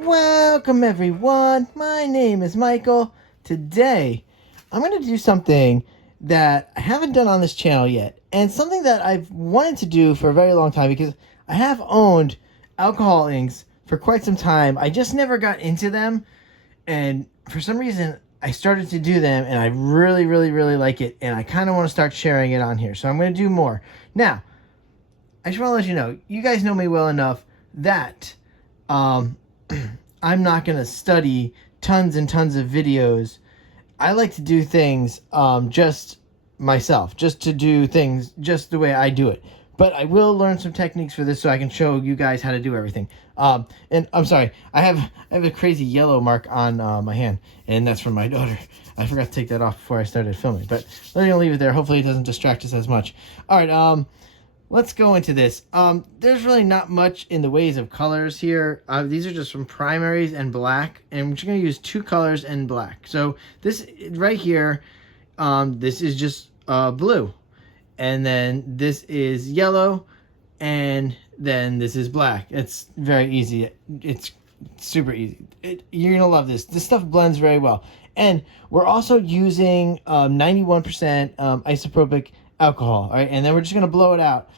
Welcome everyone, my name is Michael. Today, I'm going to do something that I haven't done on this channel yet, and something that I've wanted to do for a very long time because I have owned alcohol inks for quite some time. I just never got into them, and for some reason, I started to do them, and I really like it, and I kind of want to start sharing it on here, so I'm going to do more. Now, I just want to let you know, you guys know me well enough that I'm not going to study tons and tons of videos. I like to do things just myself, just to do things just the way I do it. But I will learn some techniques for this so I can show you guys how to do everything. And I'm sorry, I have a crazy yellow mark on my hand, and that's from my daughter. I forgot to take that off before I started filming, but let me leave it there. Hopefully it doesn't distract us as much. All right, let's go into this. There's really not much in the ways of colors here. These are just some primaries and black, and we're just going to use two colors and black. So this right here, this is just blue, and then this is yellow, and then this is black. It's very easy. It's super easy. You're going to love this. This stuff blends very well. And we're also using 91% isopropyl alcohol, all right? And then we're just going to blow it out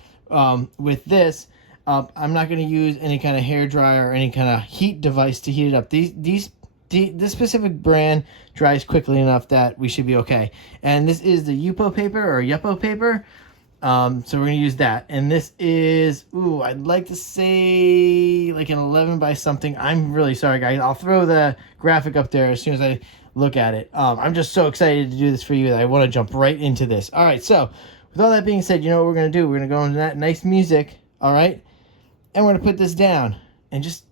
with this. I'm not going to use any kind of hair dryer or any kind of heat device to heat it up. This specific brand dries quickly enough that we should be okay. And this is the yupo paper or yupo paper. So we're going to use that. And this is, I'd like to say like an 11 by something. I'm really sorry, guys. I'll throw the graphic up there as soon as I look at it. I'm just so excited to do this for you that I want to jump right into this. All right, so with all that being said, you know what we're going to do? We're going to go into that nice music, all right? And we're going to put this down and just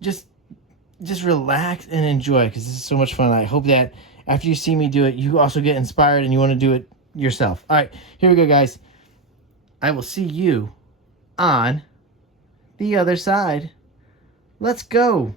relax and enjoy, because this is so much fun. I hope that after you see me do it, you also get inspired and you want to do it yourself. All right, here we go, guys. I will see you on the other side. Let's go.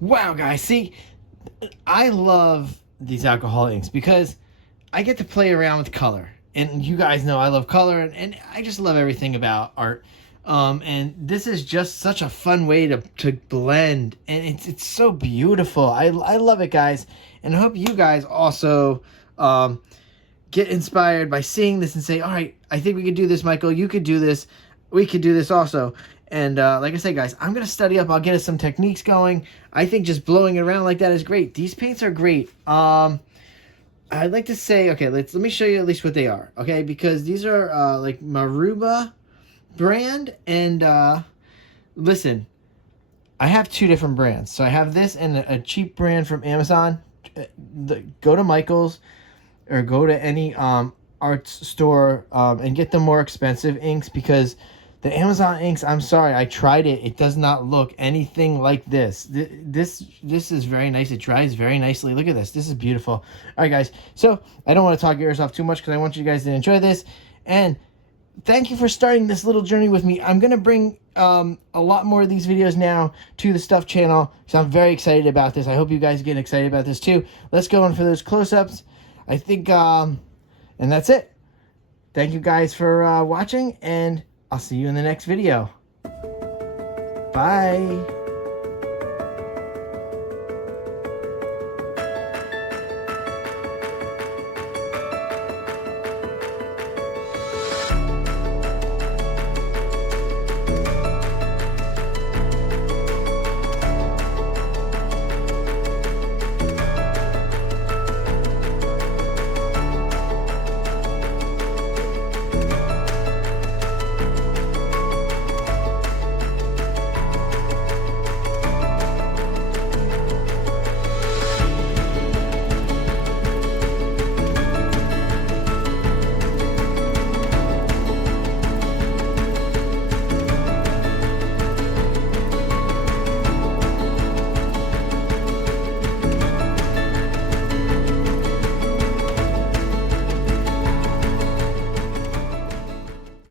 Wow, guys, see, I love these alcohol inks because I get to play around with color. And you guys know I love color, and I just love everything about art. And this is just such a fun way to blend, and it's so beautiful. I love it, guys. And I hope you guys also get inspired by seeing this and say, all right, I think we could do this, Michael. You could do this. We could do this also. And like I said, guys, I'm going to study up. I'll get us some techniques going. I think just blowing it around like that is great. These paints are great. I'd like to say, okay, let me show you at least what they are, okay? Because these are like Maruba brand, and listen, I have two different brands. So I have this and a cheap brand from Amazon. Go to Michael's or go to any art store and get the more expensive inks, because the Amazon inks, I'm sorry, I tried it. It does not look anything like this. This is very nice. It dries very nicely. Look at this. This is beautiful. All right, guys. So I don't want to talk your ears off too much because I want you guys to enjoy this. And thank you for starting this little journey with me. I'm going to bring a lot more of these videos now to the Stuff channel, so I'm very excited about this. I hope you guys get excited about this too. Let's go in for those close-ups. I think, and that's it. Thank you guys for watching, and I'll see you in the next video. Bye.